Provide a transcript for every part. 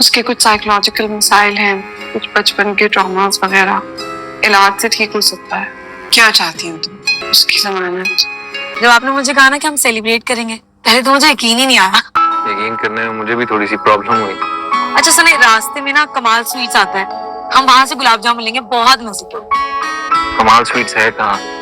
उसके कुछ साइकोलॉजिकल मसाइल हैं, कुछ बचपन के ट्रॉमास वगैरह, इलाज से ठीक हो सकता है। क्या चाहती हो तुम? उसकी जमानत। जब आपने मुझे कहा ना कि हम सेलिब्रेट करेंगे, पहले तो मुझे यकीन ही नहीं आया। यकीन करने में मुझे भी थोड़ी सी प्रॉब्लम हुई। अच्छा सुने, रास्ते में ना कमाल स्वीट्स आता है, हम वहां से गुलाब जामुन लेंगे, बहुत मजे के। कमाल स्वीट्स है कहाँ?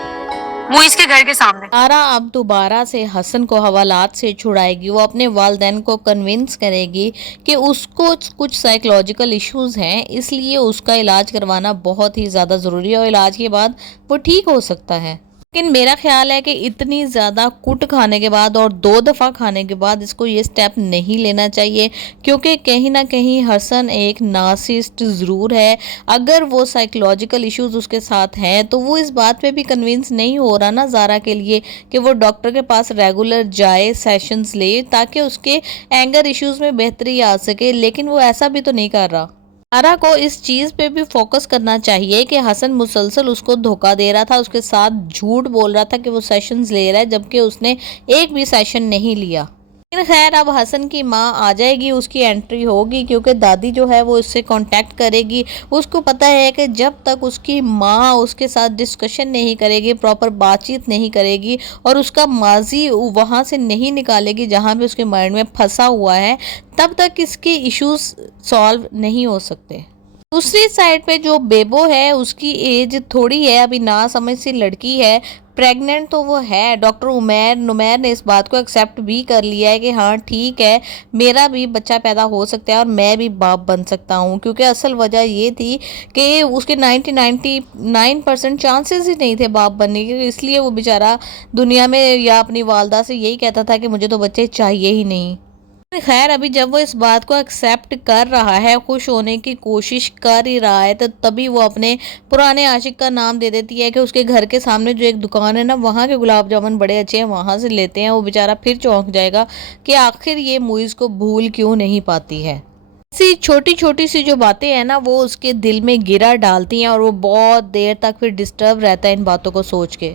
मुइज के घर के सामने। सारा अब दोबारा से हसन को हवालात से छुड़ाएगी। वो अपने वालिदैन को कन्विंस करेगी कि उसको कुछ साइकोलॉजिकल इश्यूज हैं, इसलिए उसका इलाज करवाना बहुत ही ज़्यादा ज़रूरी है और इलाज के बाद वो ठीक हो सकता है। लेकिन मेरा ख्याल है कि इतनी ज़्यादा कुट खाने के बाद और 2 दफ़ा खाने के बाद इसको ये स्टेप नहीं लेना चाहिए, क्योंकि कहीं ना कहीं हसन एक नार्सिसिस्ट ज़रूर है। अगर वो साइकोलॉजिकल इश्यूज उसके साथ हैं तो वो इस बात पे भी कन्विंस नहीं हो रहा ना ज़ारा के लिए कि वो डॉक्टर के पास रेगुलर जाए, सेशंस ले, ताकि उसके एंगर इश्यूज में बेहतरी आ सके, लेकिन वो ऐसा भी तो नहीं कर रहा। ज़ारा को इस चीज़ पे भी फोकस करना चाहिए कि हसन मुसलसल उसको धोखा दे रहा था, उसके साथ झूठ बोल रहा था कि वो सेशंस ले रहा है, जबकि उसने एक भी सेशन नहीं लिया। लेकिन खैर अब हसन की माँ आ जाएगी, उसकी एंट्री होगी, क्योंकि दादी जो है वो इससे कांटेक्ट करेगी। उसको पता है कि जब तक उसकी माँ उसके साथ डिस्कशन नहीं करेगी, प्रॉपर बातचीत नहीं करेगी और उसका माजी वहाँ से नहीं निकालेगी जहाँ पे उसके माइंड में फंसा हुआ है, तब तक इसके इश्यूज सॉल्व नहीं हो सकते। दूसरी साइड पे जो बेबो है उसकी एज थोड़ी है, अभी ना समझ सी लड़की है, प्रेग्नेंट तो वो है। डॉक्टर नुमैर ने इस बात को एक्सेप्ट भी कर लिया है कि हाँ ठीक है, मेरा भी बच्चा पैदा हो सकता है और मैं भी बाप बन सकता हूँ, क्योंकि असल वजह ये थी कि उसके 99% चांसेस ही नहीं थे बाप बनने के, इसलिए वो बेचारा दुनिया में या अपनी वालदा से यही कहता था कि मुझे तो बच्चे चाहिए ही नहीं। खैर अभी जब वो इस बात को एक्सेप्ट कर रहा है, खुश होने की कोशिश कर ही रहा है, तो तभी वो अपने पुराने आशिक का नाम दे देती है कि उसके घर के सामने जो एक दुकान है ना, वहाँ के गुलाब जामुन बड़े अच्छे हैं, वहाँ से लेते हैं। वो बेचारा फिर चौंक जाएगा कि आखिर ये मुइज़ को भूल क्यों नहीं पाती है। ऐसी छोटी छोटी सी जो बातें हैं ना, वो उसके दिल में गिरा डालती हैं और वो बहुत देर तक फिर डिस्टर्ब रहता है इन बातों को सोच के।